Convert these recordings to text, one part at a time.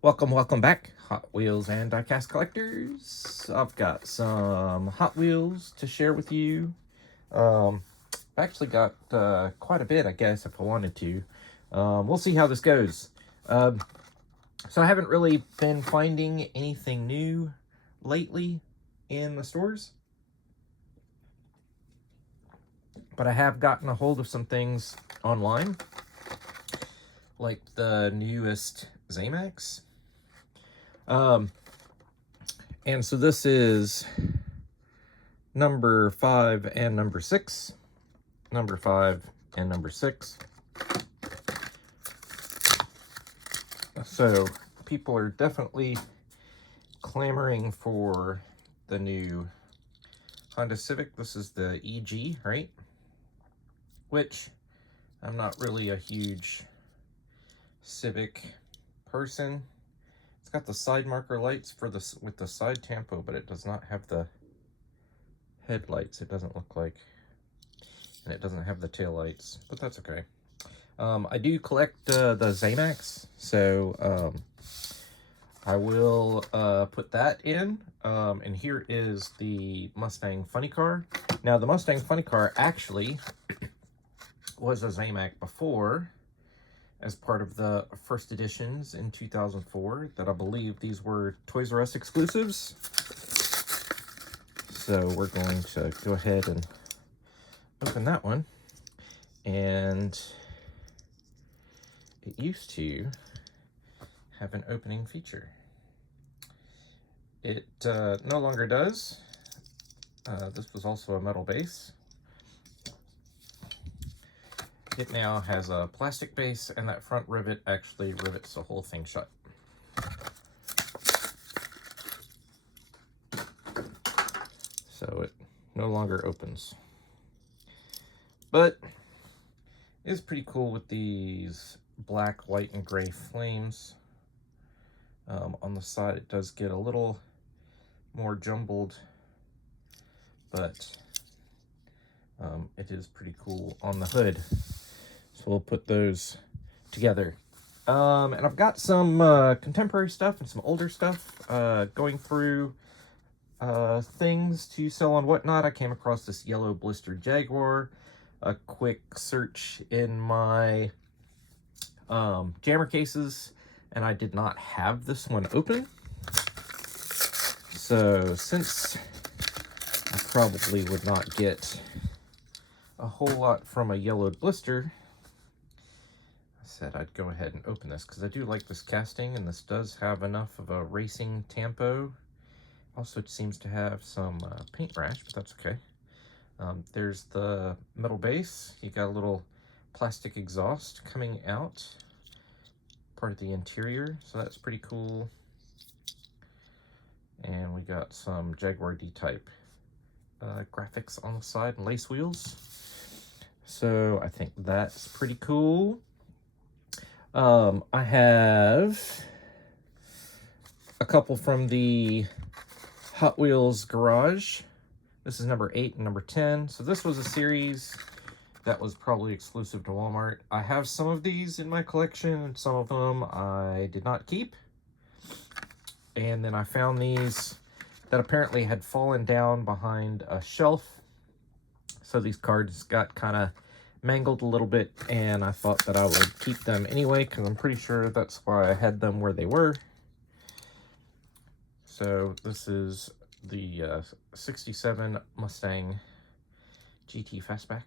Welcome back, Hot Wheels and diecast collectors. I've got some Hot Wheels to share with you. I've actually got quite a bit, I guess, if I wanted to. We'll see how this goes. So I haven't really been finding anything new lately in the stores, but I have gotten a hold of some things online, like the newest ZAMACS. And so this is number 5 and number 6. Number 5 and number 6. So people are definitely clamoring for the new Honda Civic. This is the EG, right? Which I'm not really a huge Civic person. It's got the side marker lights for this with the side tampo, but it does not have the headlights. It doesn't look like, and it doesn't have the tail lights, but that's okay. I do collect the ZAMACS, so I will put that in. And here is the Mustang Funny Car. Now, the Mustang Funny Car actually was a ZAMAC before, as part of the first editions in 2004, that I believe these were Toys R Us exclusives. So we're going to go ahead and open that one. And it used to have an opening feature. It no longer does. This was also a metal base. It now has a plastic base, and that front rivet actually rivets the whole thing shut. So it no longer opens. But it's pretty cool with these black, white, and gray flames. On the side, it does get a little more jumbled, but it is pretty cool on the hood. So we'll put those together. And I've got some contemporary stuff and some older stuff going through things to sell on Whatnot. I came across this yellow blistered Jaguar. A quick search in my jammer cases, and I did not have this one open. So since I probably would not get a whole lot from a yellowed blister, I said I'd go ahead and open this, because I do like this casting, and this does have enough of a racing tampo. Also, it seems to have some paint rash, but that's okay. There's the metal base. You got a little plastic exhaust coming out, part of the interior, so that's pretty cool. And we got some Jaguar D-type graphics on the side and lace wheels. So I think that's pretty cool. I have a couple from the Hot Wheels garage. This is number 8 and number 10. So this was a series that was probably exclusive to Walmart. I have some of these in my collection, and some of them I did not keep. And then I found these that apparently had fallen down behind a shelf. So these cards got kind of mangled a little bit, and I thought that I would keep them anyway, because I'm pretty sure that's why I had them where they were. So this is the 67 Mustang GT Fastback.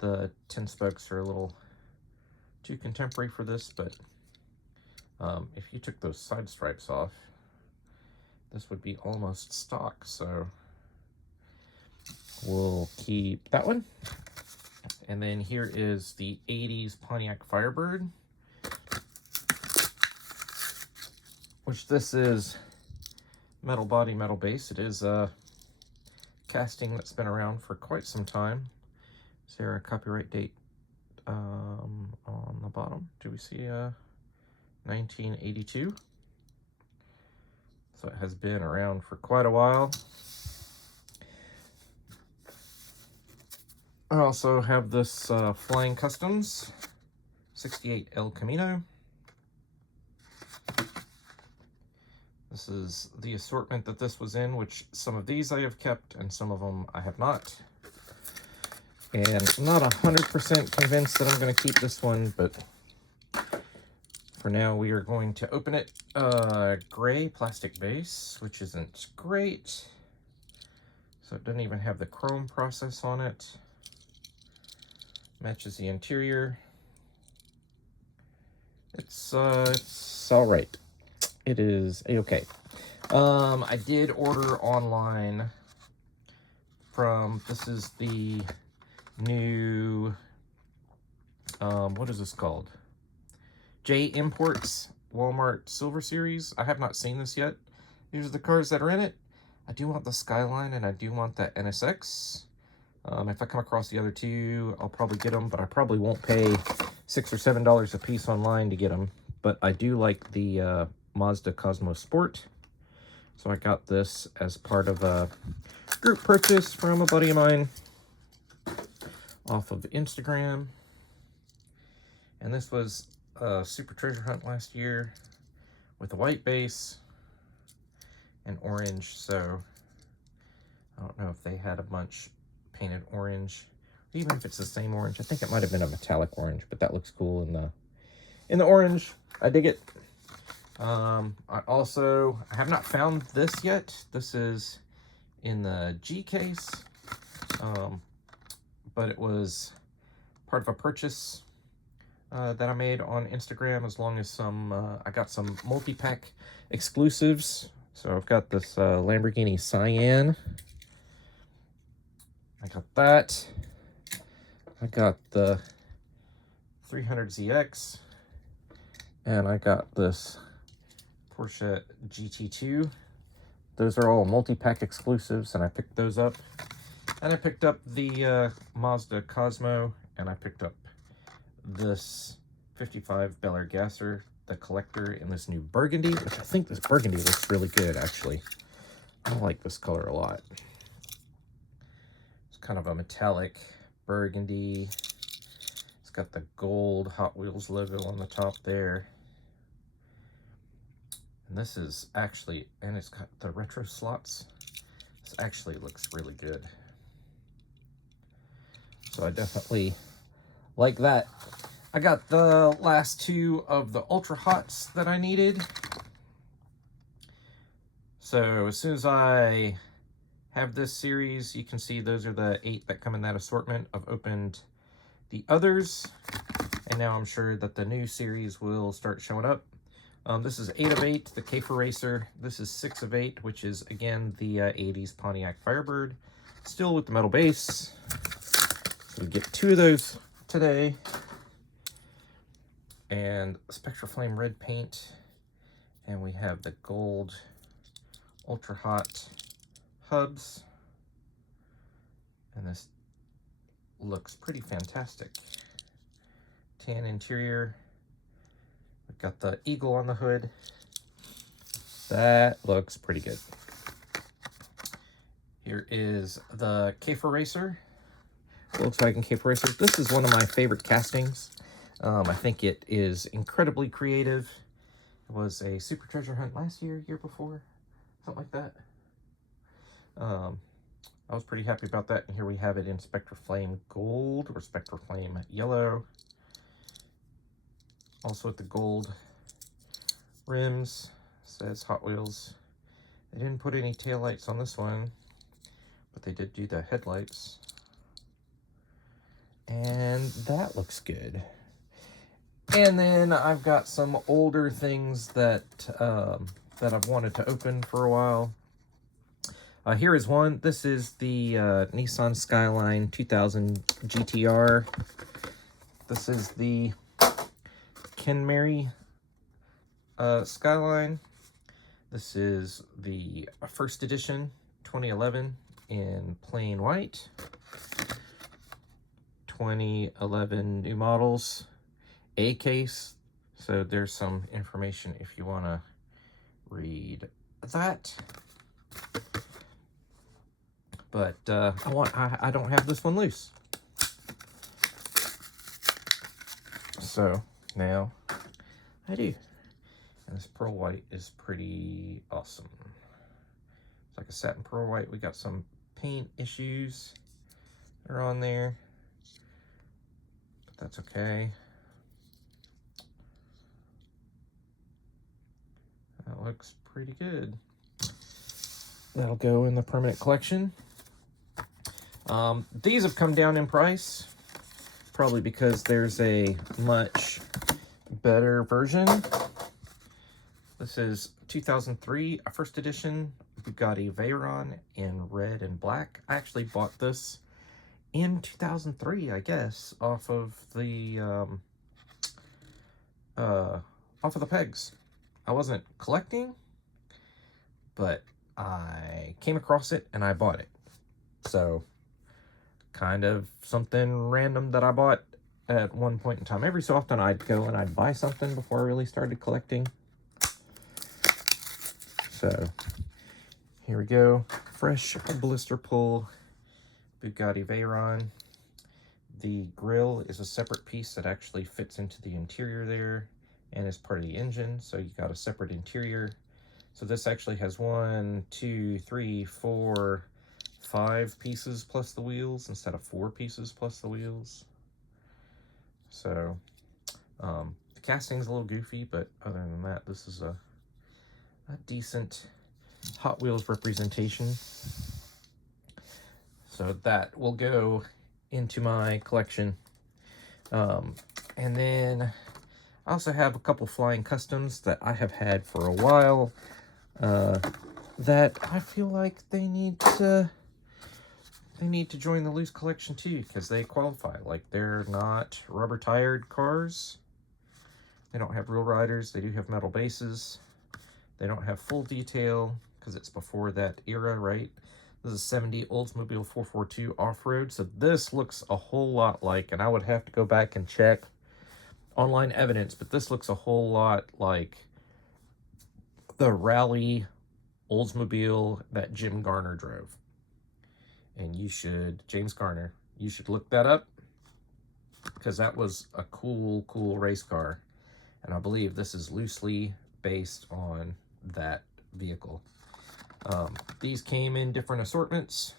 The 10 spokes are a little too contemporary for this, but if you took those side stripes off, this would be almost stock, so we'll keep that one. And then here is the 80s Pontiac Firebird, which this is metal body, metal base. It is a casting that's been around for quite some time. Is there a copyright date on the bottom? Do we see 1982? So it has been around for quite a while. I also have this Flying Customs 68 El Camino. This is the assortment that this was in, which some of these I have kept and some of them I have not. And I'm not 100% convinced that I'm going to keep this one, but for now we are going to open it. Gray plastic base, which isn't great. So it doesn't even have the chrome process on it. Matches the interior. It's all right. It is a-okay. I did order online from, this is the new, what is this called? J Imports Walmart Silver Series. I have not seen this yet. These are the cars that are in it. I do want the Skyline and I do want the NSX. If I come across the other two, I'll probably get them, but I probably won't pay $6 or $7 a piece online to get them. But I do like the Mazda Cosmo Sport. So I got this as part of a group purchase from a buddy of mine off of Instagram. And this was a super treasure hunt last year with a white base and orange. So I don't know if they had a bunch painted orange, even if it's the same orange. I think it might have been a metallic orange, but that looks cool in the orange. I dig it. I have not found this yet. This is in the G case, but it was part of a purchase that I made on Instagram, as long as some, I got some multi-pack exclusives. So I've got this Lamborghini Cyan. I got that. I got the 300ZX. And I got this Porsche GT2. Those are all multi-pack exclusives, and I picked those up. And I picked up the Mazda Cosmo, and I picked up this 55 Bel Air Gasser, the collector, in this new burgundy, which I think this burgundy looks really good, actually. I like this color a lot. It's kind of a metallic burgundy. It's got the gold Hot Wheels logo on the top there. And this is actually, and it's got the retro slots. This actually looks really good. So I definitely like that. I got the last two of the Ultra Hots that I needed. So as soon as I have this series, you can see those are the 8 that come in that assortment. I've opened the others, and now I'm sure that the new series will start showing up. This is 8 of 8, the Cafer Racer. This is 6 of 8, which is, again, the 80s Pontiac Firebird. Still with the metal base. So we get 2 of those today. And Spectra Flame red paint. And we have the gold Ultra Hot hubs. And this looks pretty fantastic. Tan interior. We've got the eagle on the hood. That looks pretty good. Here is the Cafer Racer, Volkswagen Cafer Racer. This is one of my favorite castings. I think it is incredibly creative. It was a super treasure hunt last year, year before, something like that. I was pretty happy about that. And here we have it in Spectra Flame Gold or Spectra Flame Yellow. Also with the gold rims. Says Hot Wheels. They didn't put any taillights on this one, but they did do the headlights. And that looks good. And then I've got some older things that that I've wanted to open for a while. Here is one. This is the Nissan Skyline 2000 GTR. This is the Ken Mary Skyline. This is the first edition, 2011, in plain white. 2011 new models, A case. So there's some information if you want to read that. But I don't have this one loose. So now I do. And this pearl white is pretty awesome. It's like a satin pearl white. We got some paint issues that are on there, but that's okay. That looks pretty good. That'll go in the permanent collection. These have come down in price, probably because there's a much better version. This is 2003, a first edition Bugatti Veyron in red and black. I actually bought this in 2003, I guess, off of the pegs. I wasn't collecting, but I came across it and I bought it. So kind of something random that I bought at one point in time. Every so often I'd go and I'd buy something before I really started collecting. So here we go. Fresh blister pull Bugatti Veyron. The grille is a separate piece that actually fits into the interior there and is part of the engine. So you got a separate interior. So this actually has 1, 2, 3, 4, 5 pieces plus the wheels instead of 4 pieces plus the wheels. So the casting's a little goofy, but other than that, this is a decent Hot Wheels representation. So that will go into my collection. And then I also have a couple Flying Customs that I have had for a while that I feel like they need to join the loose collection too, because they qualify. Like, they're not rubber tired cars. They don't have real riders. They do have metal bases. They don't have full detail because it's before that era, right? This is 70 Oldsmobile 442 off-road. So this looks a whole lot like, and I would have to go back and check online evidence, but this looks a whole lot like the rally Oldsmobile that Jim Garner drove. And you should, James Garner, you should look that up, because that was a cool race car. And I believe this is loosely based on that vehicle. These came in different assortments.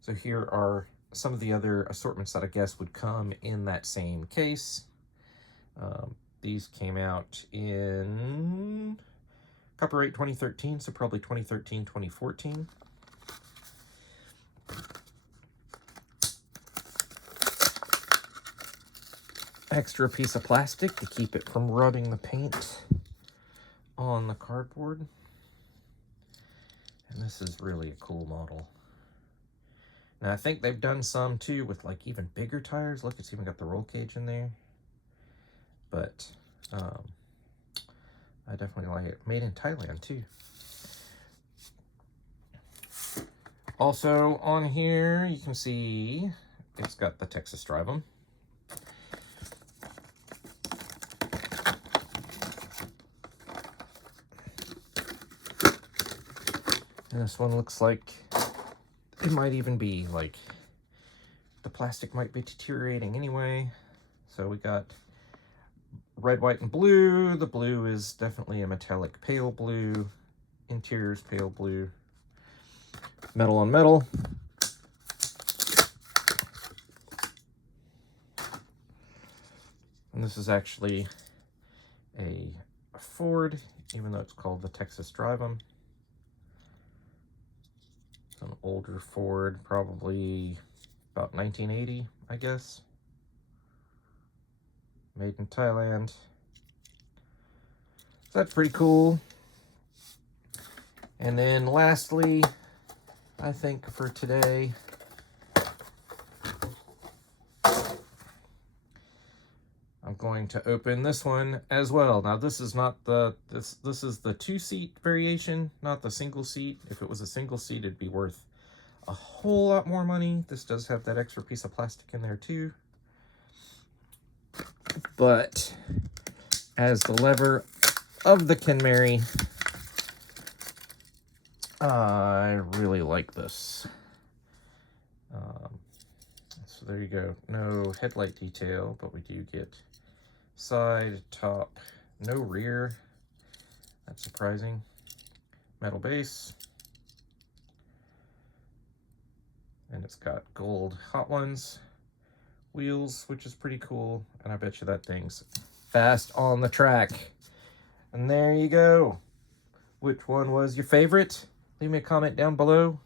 So here are some of the other assortments that I guess would come in that same case. These came out in copyright 2013, so probably 2013, 2014. Extra piece of plastic to keep it from rubbing the paint on the cardboard. And this is really a cool model. Now I think they've done some too with like even bigger tires. Look, it's even got the roll cage in there. But I definitely like it. Made in Thailand too. Also on here you can see it's got the Texas Drive 'em. And this one looks like it might even be like the plastic might be deteriorating anyway. So we got red, white, and blue. The blue is definitely a metallic pale blue. Interior's pale blue. Metal on metal. And this is actually a Ford, even though it's called the Texas Drive 'em. An older Ford, probably about 1980, I guess. Made in Thailand. So that's pretty cool. And then lastly, I think for today, I'm going to open this one as well. Now this is not the, this is the 2-seat variation, not the single seat. If it was a single seat, it'd be worth a whole lot more money. This does have that extra piece of plastic in there too. But as the lever of the Kenmary, I really like this. So there you go. No headlight detail, but we do get side, top, no rear. That's surprising. Metal base. And it's got gold Hot Ones wheels, which is pretty cool. And I bet you that thing's fast on the track. And there you go. Which one was your favorite? Leave me a comment down below,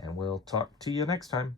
and we'll talk to you next time.